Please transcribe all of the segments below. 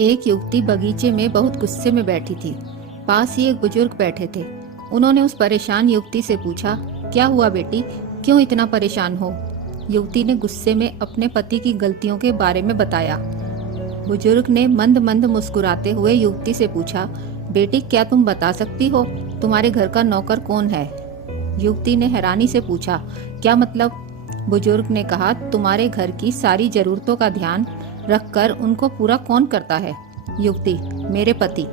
एक युवती बगीचे में बहुत गुस्से में बैठी थी। पास ही एक बुजुर्ग बैठे थे। उन्होंने उस परेशान युवती से पूछा, क्या हुआ बेटी, क्यों इतना परेशान हो? युवती ने गुस्से में अपने पति की गलतियों के बारे में बताया। बुजुर्ग ने मंद मंद मुस्कुराते हुए युवती से पूछा, बेटी क्या तुम बता सकती हो तुम्हारे घर का नौकर कौन है? युवती ने हैरानी से पूछा, क्या मतलब? बुजुर्ग ने कहा, तुम्हारे घर की सारी जरूरतों का ध्यान रखकर उनको पूरा कौन करता है? युवती, मेरे पति।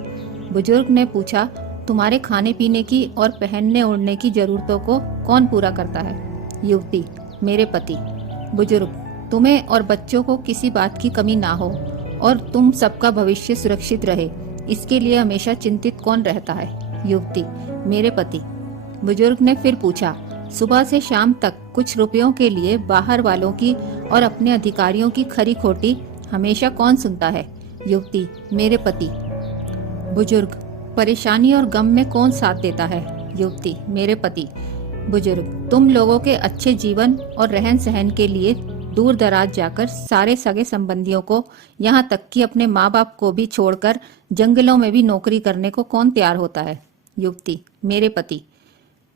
बुजुर्ग ने पूछा, तुम्हारे खाने पीने की और पहनने ओढ़ने की जरूरतों को कौन पूरा करता है? युवती, मेरे पति। बुजुर्ग, तुम्हें और बच्चों को किसी बात की कमी ना हो और तुम सबका भविष्य सुरक्षित रहे, इसके लिए हमेशा चिंतित कौन रहता है? युवती, मेरे पति। बुजुर्ग ने फिर पूछा, सुबह से शाम तक कुछ रुपयों के लिए बाहर वालों की और अपने अधिकारियों की खरी खोटी हमेशा कौन सुनता है? युवती, मेरे पति। बुजुर्ग, परेशानी और गम में कौन साथ देता है? युवती, मेरे पति। बुजुर्ग, तुम लोगों के अच्छे जीवन और रहन सहन के लिए दूर दराज जाकर सारे सगे संबंधियों को, यहाँ तक कि अपने माँ बाप को भी छोड़कर जंगलों में भी नौकरी करने को कौन तैयार होता है? युवती, मेरे पति।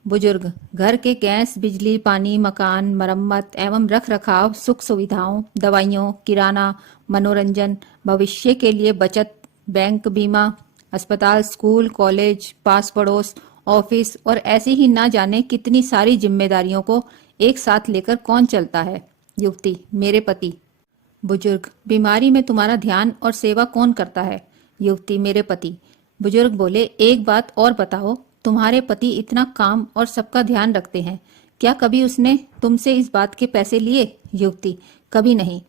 बुजुर्ग, घर के गैस, बिजली, पानी, मकान, मरम्मत एवं रख रखाव, सुख सुविधाओं, दवाइयों, किराना, मनोरंजन, भविष्य के लिए बचत, बैंक, बीमा, अस्पताल, स्कूल, कॉलेज, पास पड़ोस, ऑफिस और ऐसी ही ना जाने कितनी सारी जिम्मेदारियों को एक साथ लेकर कौन चलता है? युवती, मेरे पति। बुजुर्ग, बीमारी में तुम्हारा ध्यान और सेवा कौन करता है? युवती, मेरे पति। बुजुर्ग बोले, एक बात और बताओ, तुम्हारे पति इतना काम और सबका ध्यान रखते हैं, क्या कभी उसने तुमसे इस बात के पैसे लिए? युवती, कभी नहीं।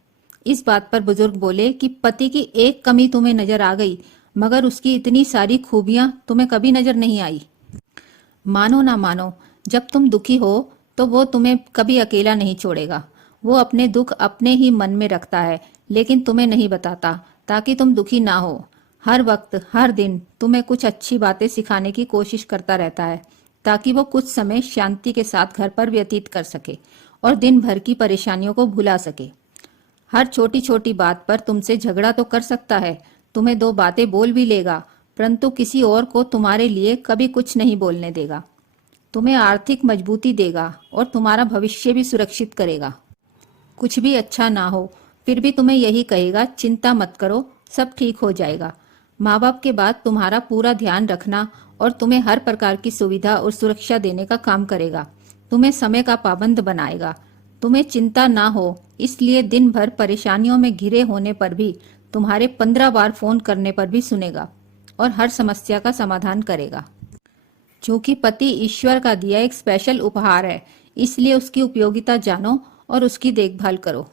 इस बात पर बुजुर्ग बोले कि पति की एक कमी तुम्हें नजर आ गई, मगर उसकी इतनी सारी खूबियां तुम्हें कभी नजर नहीं आई। मानो ना मानो, जब तुम दुखी हो तो वो तुम्हें कभी अकेला नहीं छोड़ेगा। वो अपने दुख अपने ही मन में रखता है, लेकिन तुम्हें नहीं बताता ताकि तुम दुखी ना हो। हर वक्त हर दिन तुम्हें कुछ अच्छी बातें सिखाने की कोशिश करता रहता है, ताकि वो कुछ समय शांति के साथ घर पर व्यतीत कर सके और दिन भर की परेशानियों को भुला सके। हर छोटी छोटी बात पर तुमसे झगड़ा तो कर सकता है, तुम्हें दो बातें बोल भी लेगा, परंतु किसी और को तुम्हारे लिए कभी कुछ नहीं बोलने देगा। तुम्हें आर्थिक मजबूती देगा और तुम्हारा भविष्य भी सुरक्षित करेगा। कुछ भी अच्छा ना हो फिर भी तुम्हें यही कहेगा, चिंता मत करो, सब ठीक हो जाएगा। माँ बाप के बाद तुम्हारा पूरा ध्यान रखना और तुम्हें हर प्रकार की सुविधा और सुरक्षा देने का काम करेगा। तुम्हें समय का पाबंद बनाएगा। तुम्हें चिंता ना हो इसलिए दिन भर परेशानियों में घिरे होने पर भी तुम्हारे 15 बार फोन करने पर भी सुनेगा और हर समस्या का समाधान करेगा। क्योंकि पति ईश्वर का दिया एक स्पेशल उपहार है, इसलिए उसकी उपयोगिता जानो और उसकी देखभाल करो।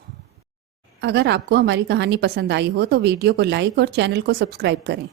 अगर आपको हमारी कहानी पसंद आई हो तो वीडियो को लाइक और चैनल को सब्सक्राइब करें।